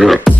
Yeah.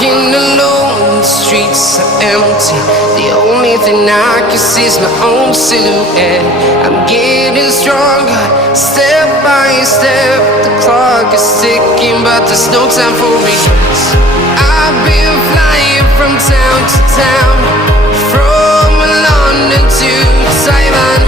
walking alone, the streets are empty. The only thing I can see is my own silhouette. I'm getting stronger, step by step. The clock is ticking, but there's no time for regrets. I've been flying from town to town, from London to Taiwan.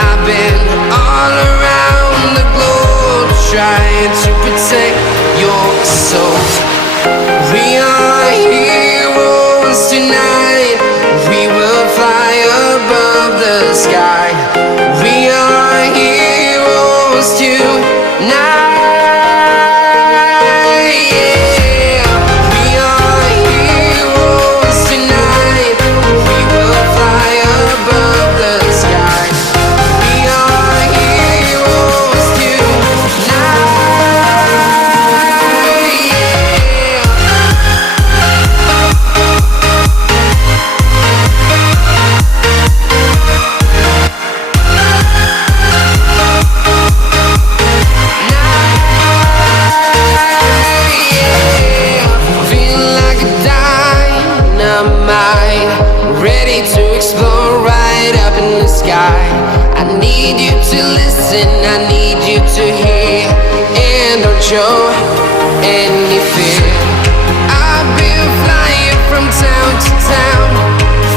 I've been all around the globe, trying to protect your soul. We are heroes tonight. We will fly above the sky. We are heroes tonight. Yeah. We are heroes tonight. We will fly above the sky. We are heroes tonight. Ready to explore right up in the sky. I need you to listen, I need you to hear, and don't show any fear. I've been flying from town to town,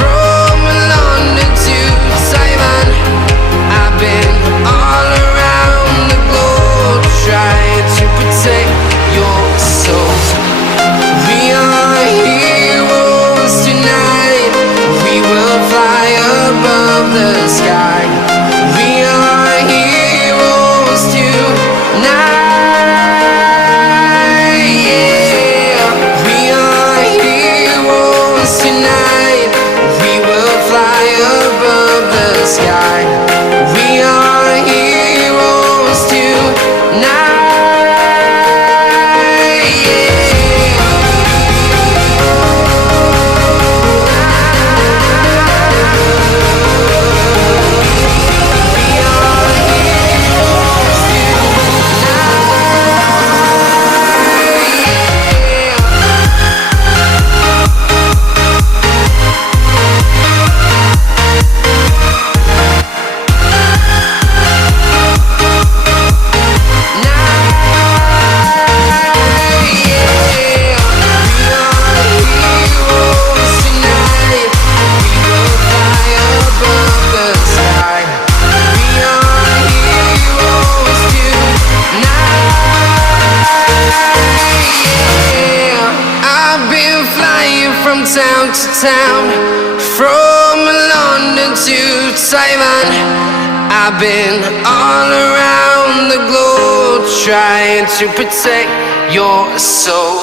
from London to Taiwan. I've been all around the globe, trying to protect your soul. We are heroes tonight. We will fly above the sky. We are heroes tonight. Yeah. We are heroes tonight. We will fly above the sky. We are heroes tonight. Town to town, from London to Taiwan. I've been all around the globe, trying to protect your soul.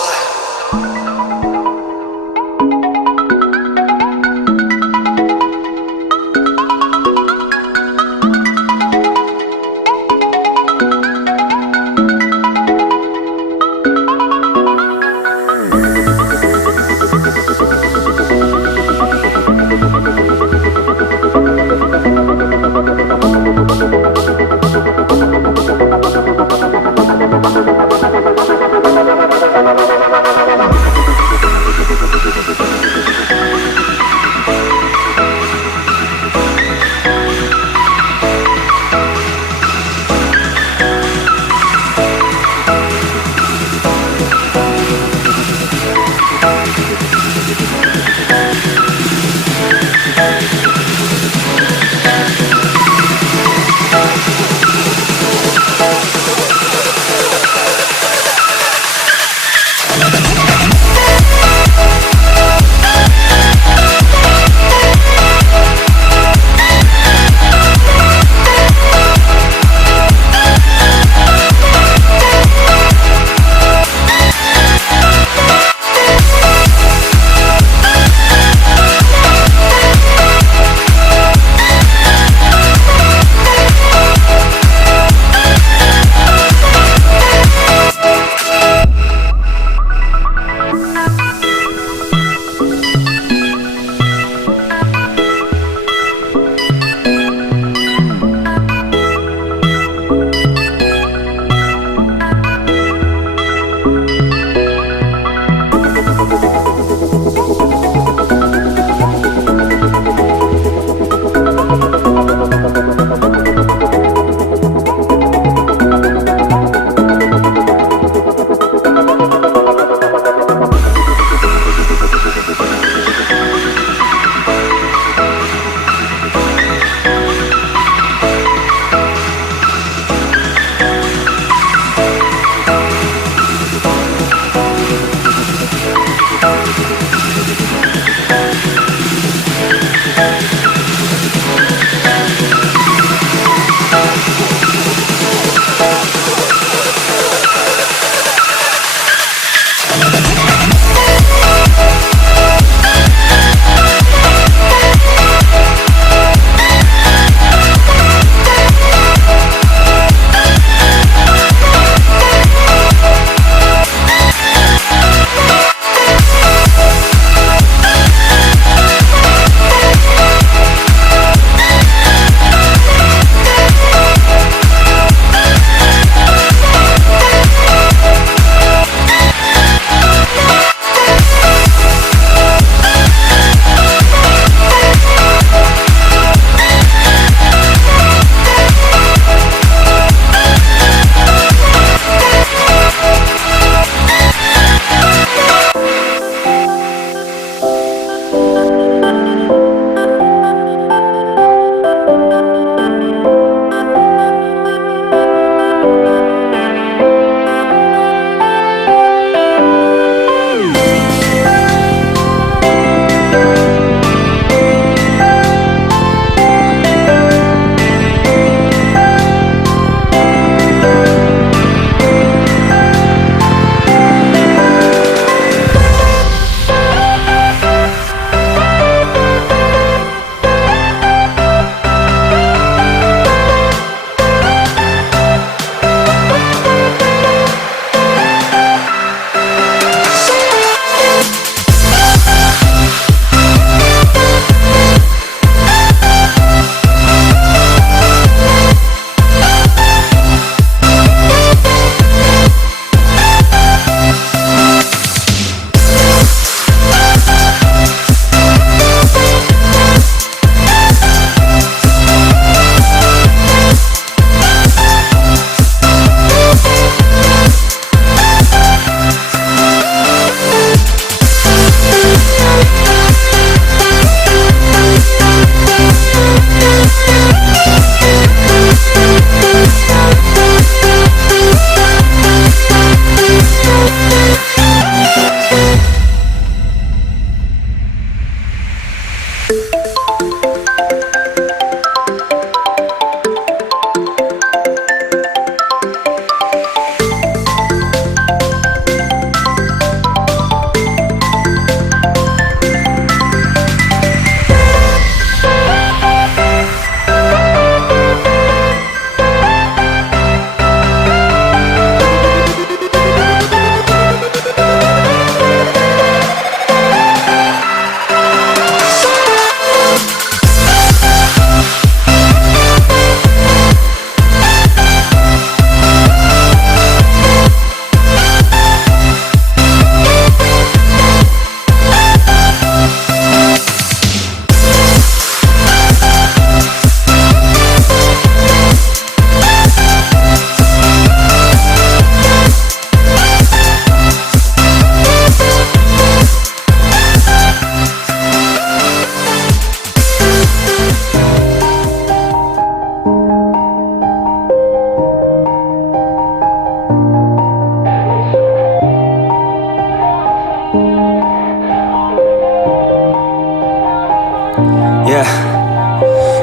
Yeah.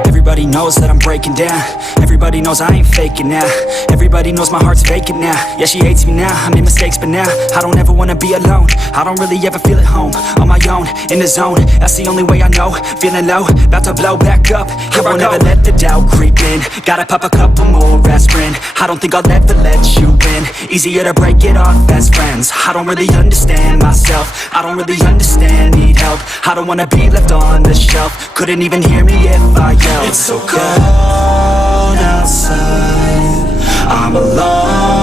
Everybody knows that I'm breaking down. Everybody knows I ain't faking now. Everybody knows my heart's vacant now. Yeah, she hates me now, I made mistakes but now I don't ever wanna be alone. I don't really ever feel at home. On my own, in the zone, that's the only way I know. Feeling low, about to blow back up. Here I won't ever let the doubt creep in. Gotta pop a couple more aspirin. I don't think I'll ever let you in. Easier to break it off best friends. I don't really understand myself. I don't really understand, need help. I don't wanna be left on the shelf. Couldn't even hear me if I yelled. It's so cold outside, I'm alone